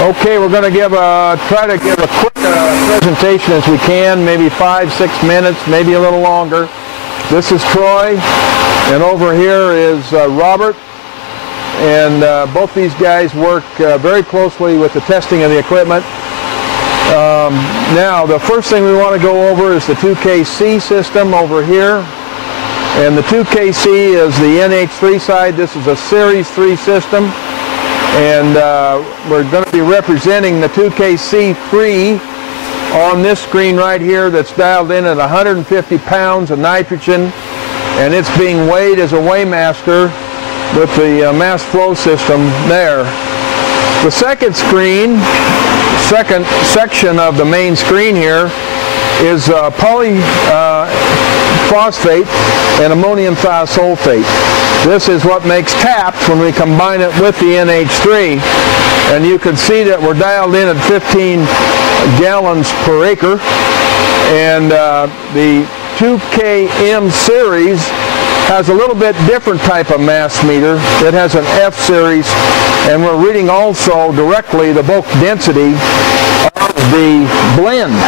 Okay, we're going to try to give a quick presentation as we can, maybe 5-6 minutes, maybe a little longer. This is Troy, and over here is Robert, and both these guys work very closely with the testing of the equipment. Now, the first thing we want to go over is the 2KC system over here, and the 2KC is the NH3 side. This is a Series 3 system, and we're going to be representing the 2KC3 on this screen right here that's dialed in at 150 pounds of nitrogen, and it's being weighed as a weighmaster with the mass flow system there. The second section of the main screen here is polyphosphate and ammonium thiosulfate. This is what makes taps when we combine it with the NH3, and you can see that we're dialed in at 15 gallons per acre, and the 2KM series has a little bit different type of mass meter. It has an F series, and we're reading also directly the bulk density of the blend.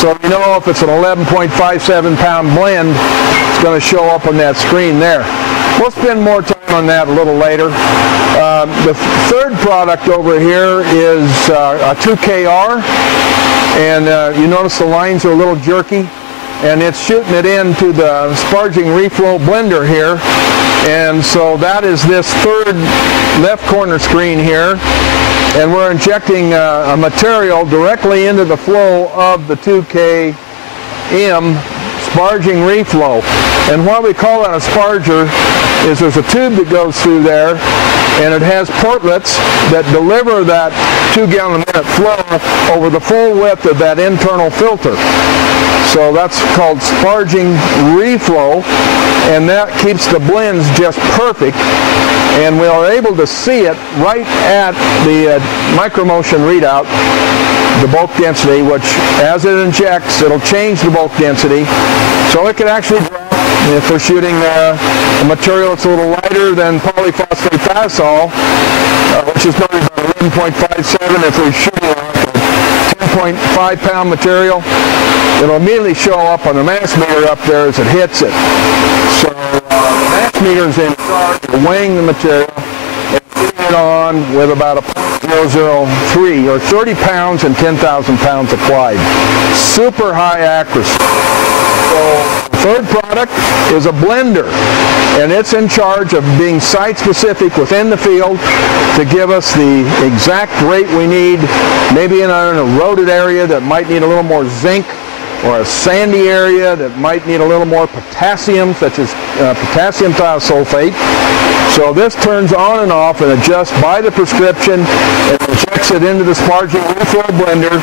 So you know if it's an 11.57 pound blend, it's going to show up on that screen there. We'll spend more time on that a little later. The third product over here is a 2KR, and you notice the lines are a little jerky, and it's shooting it into the sparging reflow blender here, and so that is this third left corner screen here, and we're injecting a material directly into the flow of the 2KM sparging reflow. And why we call that a sparger is there's a tube that goes through there, and it has portlets that deliver that 2 gallon a minute flow over the full width of that internal filter. So that's called sparging reflow, and that keeps the blends just perfect, and we are able to see it right at the micromotion readout, the bulk density, which as it injects, it'll change the bulk density, so it can actually drop. If we're shooting a material that's a little lighter than polyphosphate thiazole, which is probably about 11.57, if we're shooting like a 10.5 pound material, it'll immediately show up on the mass meter up there as it hits it. So the mass meter is in charge of weighing the material and putting it on with about a 0.003 or 30 pounds and 10,000 pounds applied. Super high accuracy. So the third product is a blender, and it's in charge of being site-specific within the field to give us the exact rate we need, maybe in an eroded area that might need a little more zinc, or a sandy area that might need a little more potassium, such as potassium thiosulfate. So this turns on and off and adjusts by the prescription and injects it into the sparging reflow blender,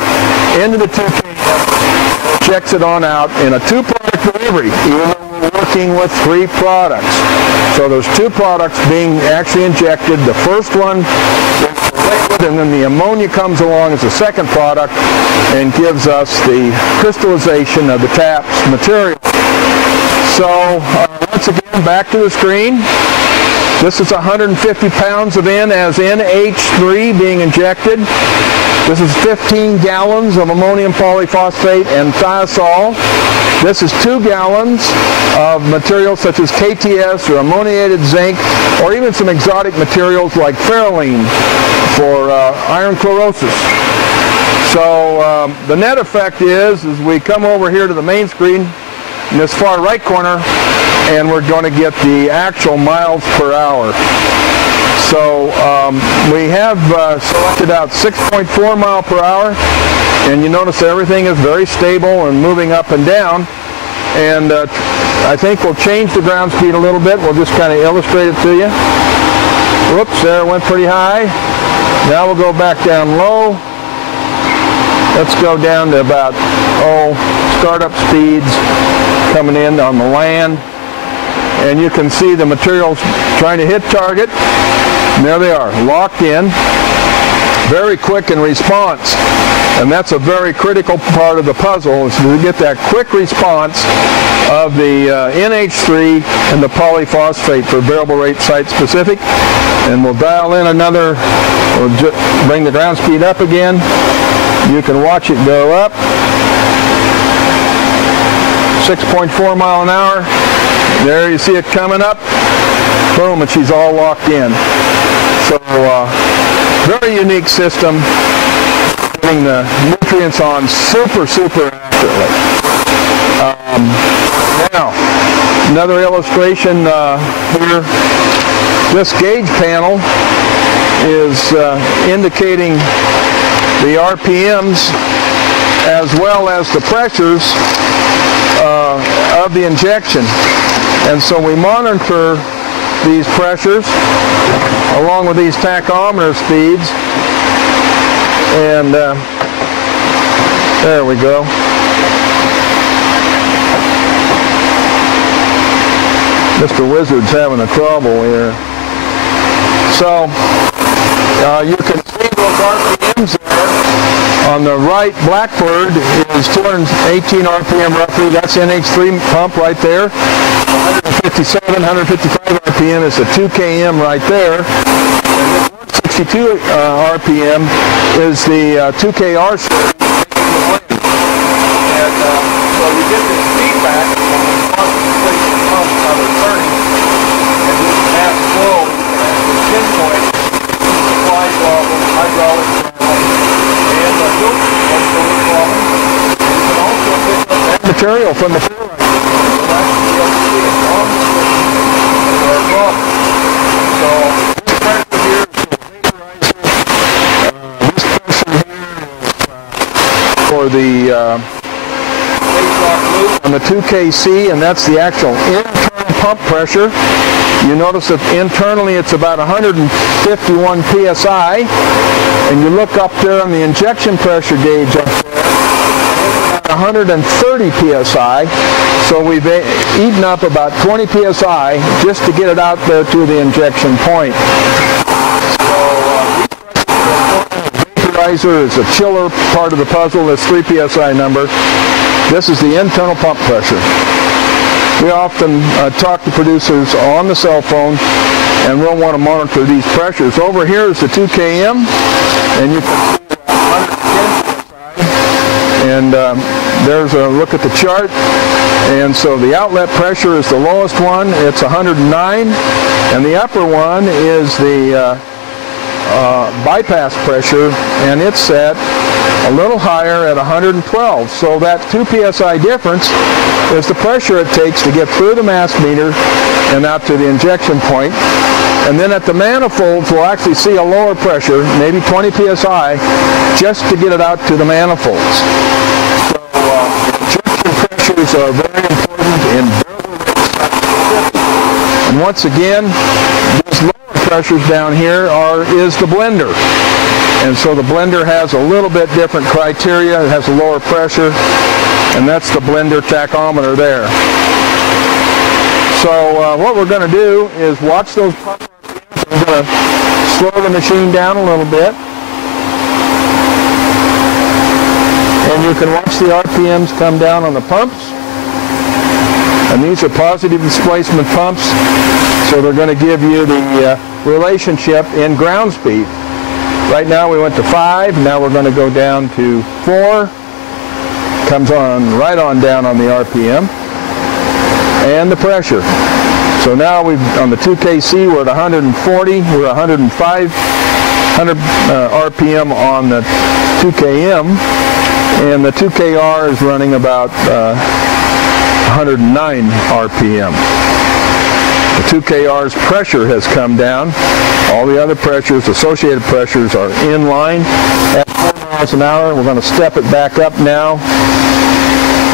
into the 2KM, checks it on out in a 2-product delivery, even though we're working with 3 products. So there's 2 products being actually injected. The first one is the liquid, and then the ammonia comes along as the second product and gives us the crystallization of the TAPS material. So once again, back to the screen. This is 150 pounds of N as NH3 being injected. This is 15 gallons of ammonium polyphosphate and thiazole. This is 2 gallons of materials such as KTS or ammoniated zinc, or even some exotic materials like ferroline for iron chlorosis. So the net effect is we come over here to the main screen in this far right corner, and we're going to get the actual miles per hour. So we have selected out 6.4 mile per hour, and you notice everything is very stable and moving up and down. And I think we'll change the ground speed a little bit. We'll just kind of illustrate it to you. Whoops, there it went pretty high. Now we'll go back down low. Let's go down to about, startup speeds coming in on the land. And you can see the materials trying to hit target. And there they are, locked in. Very quick in response. And that's a very critical part of the puzzle, is to get that quick response of the NH3 and the polyphosphate for variable rate site specific. And we'll dial in another We'll just bring the ground speed up again. You can watch it go up. 6.4 mile an hour. There you see it coming up. Boom, and she's all locked in. So very unique system, getting the nutrients on super accurately. Now, another illustration here. This gauge panel is indicating the RPMs as well as the pressures of the injection. And so we monitor these pressures along with these tachometer speeds. And there we go. Mr. Wizard's having a trouble here. So you can see those RPMs there. On the right, Blackbird is 218 RPM roughly. That's NH3 pump right there. 157, 155 RPM is the 2KM right there. And then 162 RPM is the 2KR. And so you get this feedback on the concentration of pumps how they're turning, and this mass flow pinpoint supply problem, hydraulic problem, and the filter problem. You can also pick up that material from the fuel line. So this pressure here is for the on the 2KC, and that's the actual internal pump pressure. You notice that internally it's about 151 psi, and you look up there on the injection pressure gauge up there, 130 psi. So we've eaten up about 20 psi just to get it out there to the injection point. Vaporizer is a chiller part of the puzzle. This 3 psi number. This is the internal pump pressure. We often talk to producers on the cell phone, and we'll want to monitor these pressures. Over here is the 2KM, and you can see 110 psi. And there's a look at the chart. And so the outlet pressure is the lowest one. It's 109, and the upper one is the bypass pressure, and it's set a little higher at 112. So that 2 psi difference is the pressure it takes to get through the mass meter and out to the injection point. And then at the manifolds, we'll actually see a lower pressure, maybe 20 psi, just to get it out to the manifolds. So injection pressures are very important in builder rates. And once again, these lower pressures down here is the blender. And so the blender has a little bit different criteria. It has a lower pressure, and that's the blender tachometer there. So what we're going to do is watch those pump RPMs. I'm going to slow the machine down a little bit. And you can watch the RPMs come down on the pumps. And these are positive displacement pumps, so they're going to give you the relationship in ground speed. Right now we went to 5, now we're going to go down to 4. Comes on right on down on the RPM. And the pressure. So now on the 2KC we're at 140, we're 105, 100 RPM on the 2KM, and the 2KR is running about 109 RPM. The 2KR's pressure has come down. All the other pressures, associated pressures, are in line at 4 miles an hour. We're going to step it back up now.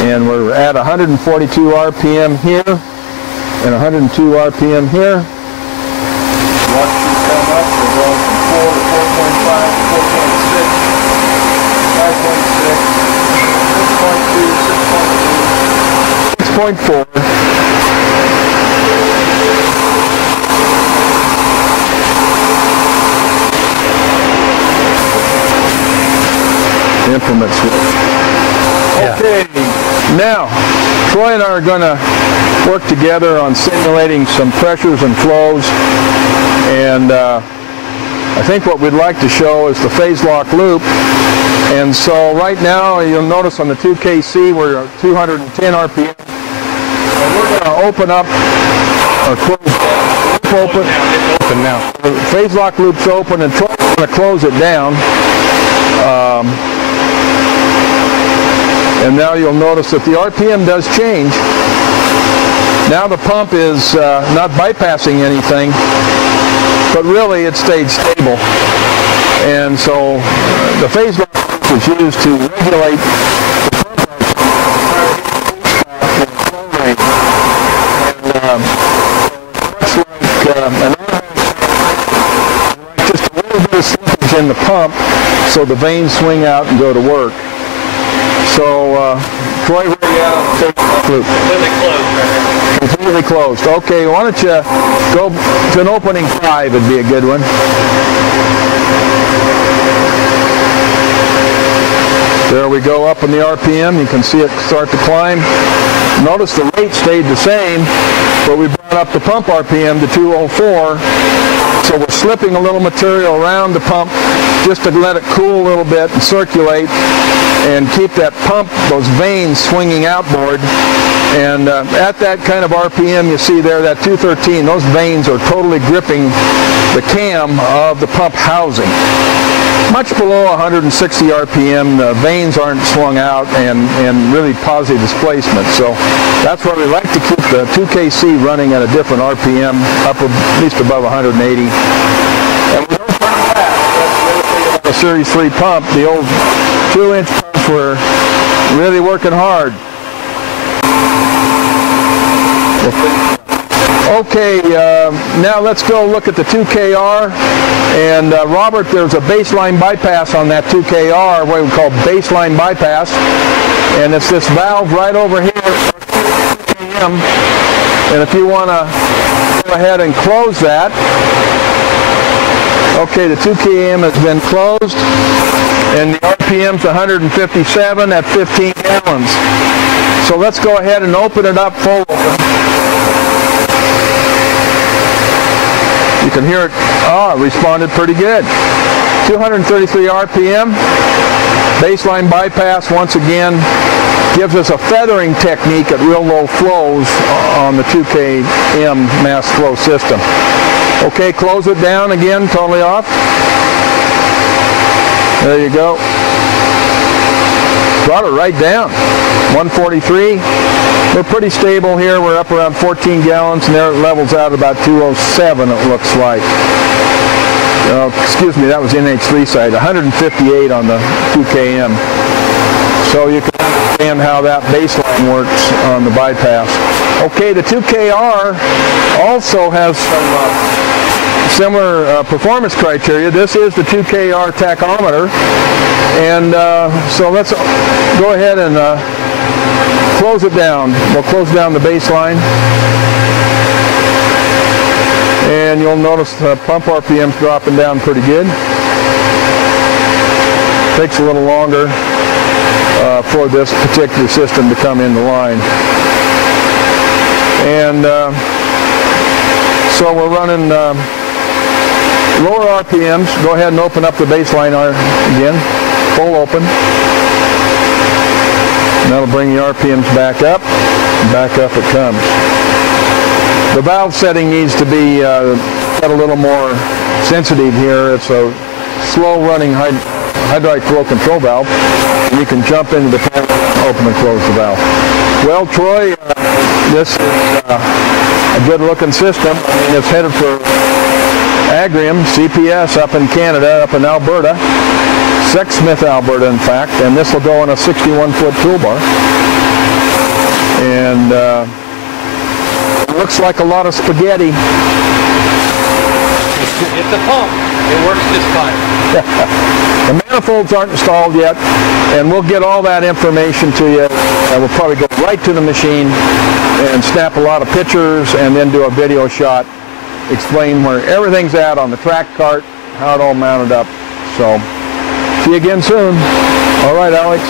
And we're at 142 RPM here and 102 RPM here. Watch these come up. We're going from 4 to 4.5, 4.6, 5.6, 6.2, 6.4. Implement switch. Okay, now Troy and I are going to work together on simulating some pressures and flows, and I think what we'd like to show is the phase lock loop. And so right now you'll notice on the 2KC we're at 210 RPM. And we're going to open up or close. Open now. The phase lock loop's open and Troy's going to close it down. And now you'll notice that the RPM does change. Now the pump is not bypassing anything, but really it stayed stable. And so the phase lock is used to regulate the pump rate. And just a little bit of slippage in the pump so the vanes swing out and go to work. So, Troy, where are you at on the phase lock loop? Completely closed right here. Completely closed. Okay, why don't you go to an opening 5 would be a good one. There we go, up in the RPM. You can see it start to climb. Notice the rate stayed the same, but we brought up the pump RPM to 204. So we're slipping a little material around the pump just to let it cool a little bit and circulate and keep that pump, those vanes swinging outboard. And at that kind of RPM you see there, that 213, those vanes are totally gripping the cam of the pump housing. Much below 160 RPM, the vanes aren't swung out and really positive displacement. So that's why we like to keep the 2KC running at a different RPM, up at least above 180. And we don't turn it back. That's the other thing about the Series 3 pump. The old 2-inch pumps were really working hard. Okay, now let's go look at the 2KR. And Robert, there's a baseline bypass on that 2KR, what we call baseline bypass. And it's this valve right over here, 2km. And if you want to go ahead and close that. Okay, the 2km has been closed. And the RPM's 157 at 15 gallons. So let's go ahead and open it up full open. You can hear it, it responded pretty good. 233 RPM, baseline bypass once again gives us a feathering technique at real low flows on the 2km mass flow system. Okay, close it down again, totally off. There you go. Brought it right down, 143. We're pretty stable here. We're up around 14 gallons, and there it levels out about 207, it looks like. Excuse me, that was NH3 side, 158 on the 2km. So you can understand how that baseline works on the bypass. Okay, the 2KR also has some similar performance criteria. This is the 2KR tachometer. And so let's go ahead and close it down. We'll close down the baseline. And you'll notice the pump RPM's dropping down pretty good. Takes a little longer for this particular system to come into line. And so we're running lower RPMs. Go ahead and open up the baseline again. Full open. And that'll bring the RPMs back up. And back up it comes. The valve setting needs to be set a little more sensitive here. It's a slow running hydraulic flow control valve. And you can jump into the pan, open and close the valve. Well, Troy, this is a good looking system. I mean, it's headed for Agrium, CPS up in Canada, up in Alberta. Sexsmith, Alberta, in fact, and this will go on a 61-foot toolbar. And it looks like a lot of spaghetti. It's a pump. It works just fine. The manifolds aren't installed yet, and we'll get all that information to you. We'll probably go right to the machine and snap a lot of pictures and then do a video shot, explain where everything's at on the track cart, how it all mounted up. So, see you again soon. All right, Alex.